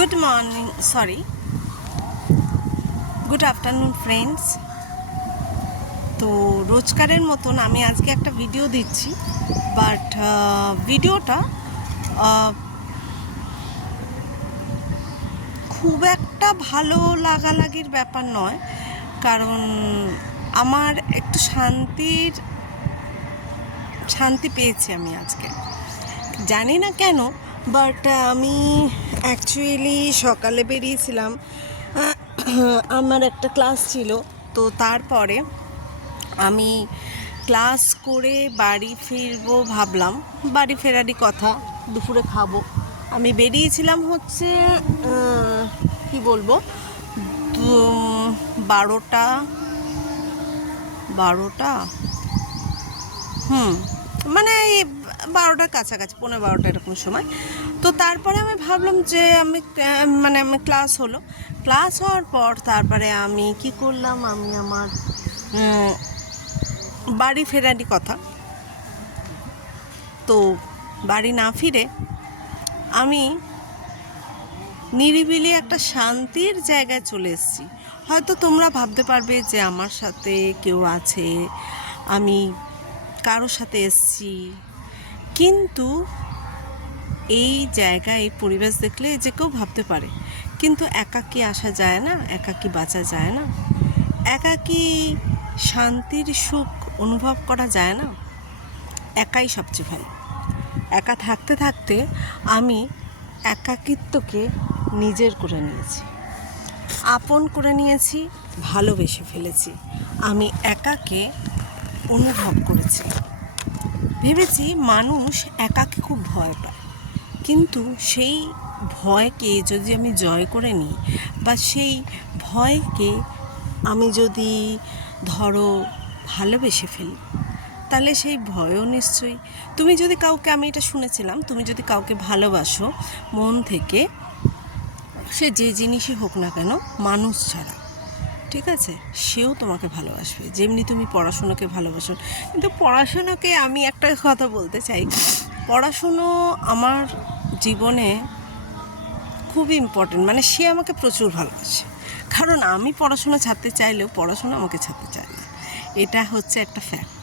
Good morning, good afternoon friends. তো রোজকারের মতন আমি আজকে একটা ভিডিও দিচ্ছি, বাট ভিডিওটা খুব একটা ভালো লাগালাগির ব্যাপার নয়, কারণ আমার একটু শান্তি পেয়েছি আমি আজকে, জানি না কেন। বাট আমি অ্যাকচুয়ালি সকালে বেরিয়েছিলাম, আমার একটা ক্লাস ছিল, তো তারপরে আমি ক্লাস করে বাড়ি ফিরবো ভাবলাম, বাড়ি ফেরারই কথা, দুপুরে খাবো। আমি বেরিয়েছিলাম হচ্ছে কি বলবো, 12টা মানে এই 12টার কাছাকাছি, 11:15 এরকম সময়। তো তারপরে আমি ভাবলাম যে আমি ক্লাস হওয়ার পর তারপরে আমি কি করলাম, আমি আমার বাড়ি ফেরারই কথা। তো বাড়ি না ফিরে আমি নিরিবিলি একটা শান্তির জায়গায় চলে এসেছি। হয়তো তোমরা ভাবতে পারবে যে আমার সাথে কেউ আছে, আমি কারোর সাথে এসেছি, কিন্তু এই জায়গায় এই পরিবেশ দেখলে যে কেউ ভাবতে পারে, কিন্তু একাকী আসা যায় না, একাকী বাঁচা যায় না, একাকী শান্তির সুখ অনুভব করা যায় না, একাই সবচেয়ে ভালো। একা থাকতে থাকতে আমি একাকিত্বকে নিজের করে নিয়েছি, আপন করে নিয়েছি, ভালোবেসে ফেলেছি। আমি একাকে অনুভব করেছি, ভেবেছি মানুষ একাকে খুব ভয় পায়, কিন্তু সেই ভয়কে যদি আমি জয় করে নিই, বা সেই ভয়কে আমি যদি ভালোবেসে ফেলি, তাহলে সেই ভয়ও নিশ্চয়ই, তুমি যদি কাউকে, আমি এটা শুনেছিলাম, তুমি যদি কাউকে ভালোবাসো মন থেকে, সে যে জিনিসই হোক না কেন, মানুষ ছাড়া, ঠিক আছে, সেও তোমাকে ভালোবাসবে, যেমনি তুমি পড়াশুনোকে ভালোবাসো। কিন্তু পড়াশুনোকে আমি একটা কথা বলতে চাই, পড়াশুনো আমার জীবনে খুব ইম্পর্টেন্ট, সে আমাকে প্রচুর ভালোবাসে, কারণ আমি পড়াশুনো ছাড়তে চাইলেও পড়াশুনো আমাকে ছাড়তে চায় না, এটা হচ্ছে একটা ফ্যাক্ট,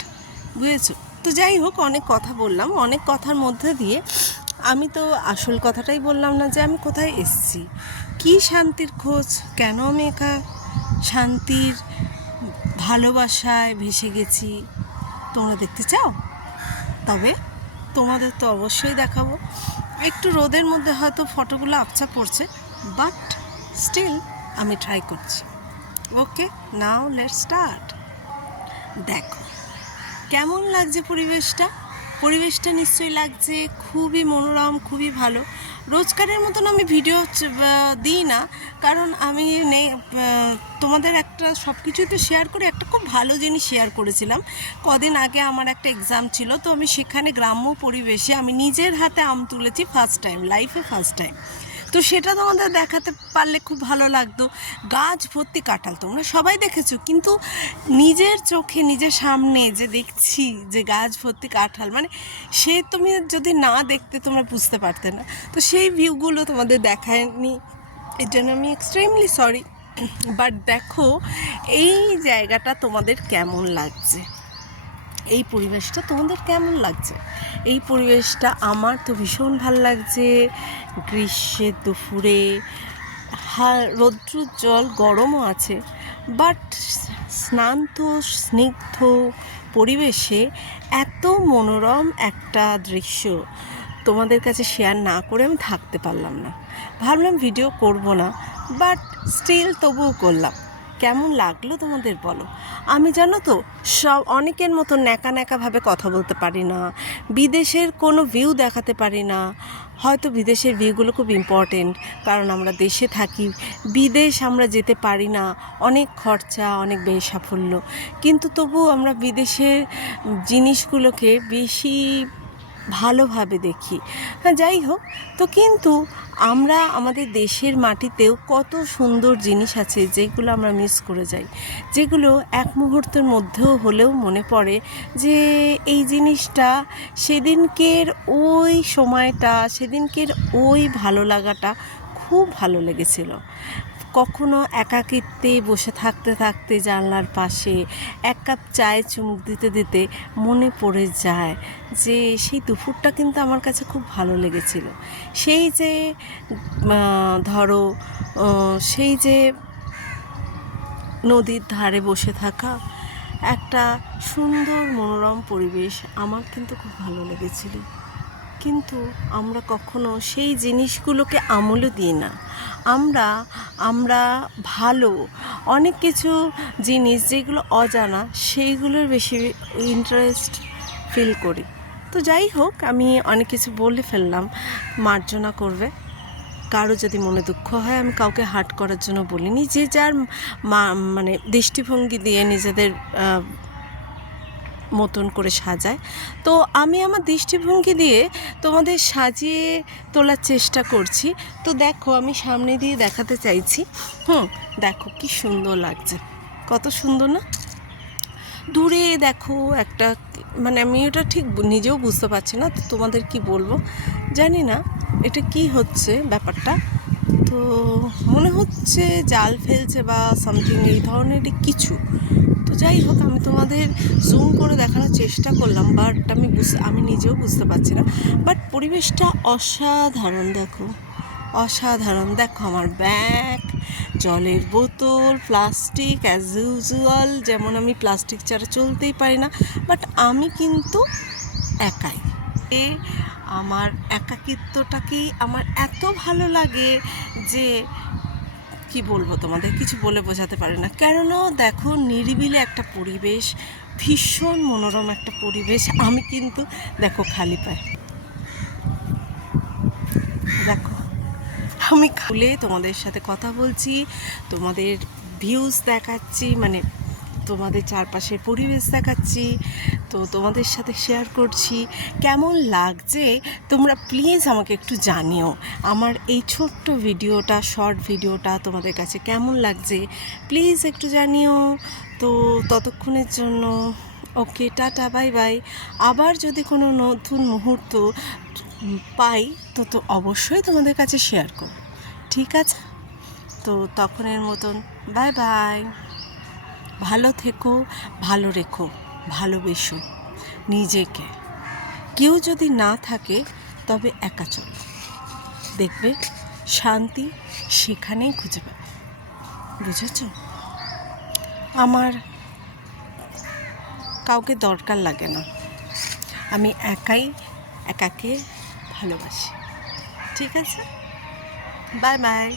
বুঝেছো? তো যাই হোক, অনেক কথা বললাম, অনেক কথার মধ্যে দিয়ে আমি তো আসল কথাটাই বললাম না, যে আমি কোথায় এসেছি, কী শান্তির খোঁজ, কেন আমি একা শান্তির ভালোবাসায় ভেসে গেছি। তোমরা দেখতে চাও? তবে তোমাদের তো অবশ্যই দেখাবো। একটু রোদের মধ্যে হয়তো ফটোগুলো আবছা পড়ছে, বাট স্টিল আমি ট্রাই করছি। ওকে, নাও লেটস স্টার্ট। দেখো কেমন লাগছে পরিবেশটা নিশ্চয়ই লাগছে খুবই মনোরম, খুবই ভালো। রোজকারের মতন আমি ভিডিও দিই না, কারণ আমি তোমাদের একটা সব কিছুই তো শেয়ার করে, একটা খুব ভালো জিনিস শেয়ার করেছিলাম কদিন আগে, আমার একটা এক্সাম ছিল, তো আমি সেখানে গ্রাম্য পরিবেশে আমি নিজের হাতে আম তুলেছি, লাইফে ফার্স্ট টাইম। তো সেটা তোমাদের দেখাতে পারলে খুব ভালো লাগতো। গাছ ভর্তি কাঁঠাল, তোমরা সবাই দেখেছো, কিন্তু নিজের চোখে নিজের সামনে যে দেখছি যে গাছ ভর্তি কাঁঠাল, সে তুমি যদি না দেখতে তোমরা বুঝতে পারতে না। তো সেই ভিউগুলো তোমাদের দেখায়নি, এর জন্য আমি এক্সট্রিমলি সরি। বাট দেখো এই জায়গাটা তোমাদের কেমন লাগছে, এই পরিবেশটা তোমাদের কেমন লাগছে? এই পরিবেশটা আমার তো ভীষণ ভালো লাগছে। গ্রীষ্মের দুপুরে রৌদ্রুর জল, গরমও আছে, বাট স্নান্ত স্নিগ্ধ পরিবেশে এত মনোরম একটা দৃশ্য তোমাদের কাছে শেয়ার না করে আমি থাকতে পারলাম না। ভাবলাম ভিডিও করব না, বাট স্টিল তবুও করলাম। কেমন লাগলো তোমাদের বলো? আমি জানো তো অনেকের মতো ন্যাকাভাবে কথা বলতে পারি না, বিদেশের কোনো ভিউ দেখাতে পারি না। হয়তো বিদেশের ভিউগুলো খুব ইম্পর্টেন্ট, কারণ আমরা দেশে থাকি, বিদেশ আমরা যেতে পারি না, অনেক খরচা, অনেক বেসাফল্য, কিন্তু তবু আমরা বিদেশের জিনিসগুলোকে বেশি ভালোভাবে দেখি। হ্যাঁ, যাই হোক, তো কিন্তু আমরা আমাদের দেশের মাটিতেও কত সুন্দর জিনিস আছে যেগুলো আমরা মিস করে যাই, যেগুলো এক মুহূর্তের মধ্যেও হলেও মনে পড়ে যে এই জিনিসটা, সেদিনকের ওই সময়টা, সেদিনকের ওই ভালো লাগাটা খুব ভালো লেগেছিল। কখনো একাকিত্বে বসে থাকতে থাকতে জানলার পাশে এক কাপ চায়ে চুমুক দিতে দিতে মনে পড়ে যায় যে সেই দুপুরটা কিন্তু আমার কাছে খুব ভালো লেগেছিল। সেই যে ধরো সেই যে নদীর ধারে বসে থাকা একটা সুন্দর মনোরম পরিবেশ আমার কিন্তু খুব ভালো লেগেছিল। কিন্তু আমরা কখনো সেই জিনিসগুলোকে আমলও দিই না। আমরা ভালো অনেক কিছু জিনিস যেগুলো অজানা সেইগুলোর বেশি ইন্টারেস্ট ফিল করি। তো যাই হোক, আমি অনেক কিছু বলে ফেললাম, মার্জনা করবে। কারো যদি মনে দুঃখ হয়, আমি কাউকে হার্ট করার জন্য বলিনি। যে যার মানে দৃষ্টিভঙ্গি দিয়ে নিজেদের মতন করে সাজায়। তো আমি আমার দৃষ্টিভঙ্গি দিয়ে তোমাদের সাজিয়ে তোলার চেষ্টা করছি। তো দেখো, আমি সামনে দিয়ে দেখাতে চাইছি। দেখো কি সুন্দর লাগছে, কত সুন্দর না? দূরে দেখো একটা, মানে আমি ওটা ঠিক নিজেও বুঝতে পারছি না, তো তোমাদের কি বলবো জানি না এটা কি হচ্ছে ব্যাপারটা। তো মনে হচ্ছে জাল ফেলছে বা সামথিং এই ধরনেরই কিছু। তো যাই হোক, আমি তোমাদের জুম করে দেখানোর চেষ্টা করলাম, বাট আমি নিজেও বুঝতে পারছি না। বাট পরিবেশটা অসাধারণ, দেখো অসাধারণ। দেখো আমার ব্যাগ, জলের বোতল, প্লাস্টিক অ্যাজ ইউজুয়াল, যেমন আমি প্লাস্টিক ছাড়া চলতেই পারি না। বাট আমি কিন্তু একাই। আমার একাকিত্বটাকেই আমার এত ভালো লাগে যে কি বলবো, তোমাদের কিছু বলে বোঝাতে পারি না। কেননা দেখো, নিরিবিলি একটা পরিবেশ, ভীষণ মনোরম একটা পরিবেশ। আমি কিন্তু দেখো খালি পায়ে, দেখো আমি খুলে তোমাদের সাথে কথা বলছি, তোমাদের ভিউজ দেখাচ্ছি, মানে তোমাদের চারপাশের পরিবেশ দেখাচ্ছি, তো তোমাদের সাথে শেয়ার করছি। কেমন লাগছে তোমরা প্লিজ আমাকে একটু জানিও। আমার এই ছোট্ট ভিডিওটা, শর্ট ভিডিওটা তোমাদের কাছে কেমন লাগছে প্লিজ একটু জানিও। তো ততক্ষণের জন্য ওকে, টাটা, বাই বাই। আবার যদি কোনো নতুন মুহূর্ত পাই তো অবশ্যই তোমাদের কাছে শেয়ার করব, ঠিক আছে? তো তখনের মতন বাই বাই। ভালো থেকো, ভালো রেখো, ভালোবেসো নিজেকে। কেউ যদি না থাকে তবে একা চলো, দেখবে শান্তি সেখানেই খুঁজে পাবে। বুঝেছ? আমার কাউকে দরকার লাগে না, আমি একাকে ভালোবাসি, ঠিক আছে? Bye bye.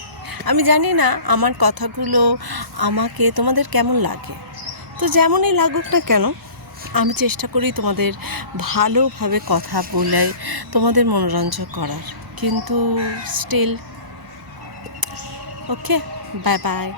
আমি জানি না আমার কথাগুলো আমাকে তোমাদের কেমন লাগে, তো যেমনই লাগুক না কেন, আমি চেষ্টা করি তোমাদের ভালোভাবে কথা বলে তোমাদের মনোরঞ্জন করার, কিন্তু স্টিল ওকে, বাই বাই।